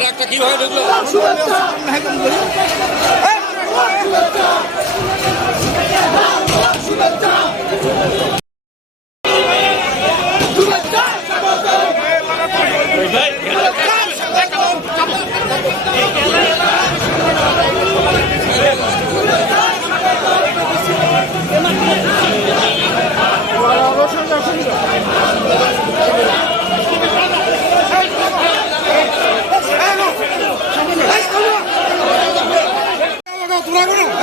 ট্রাকটা কীভাবে ঢুকলো? পুরা করো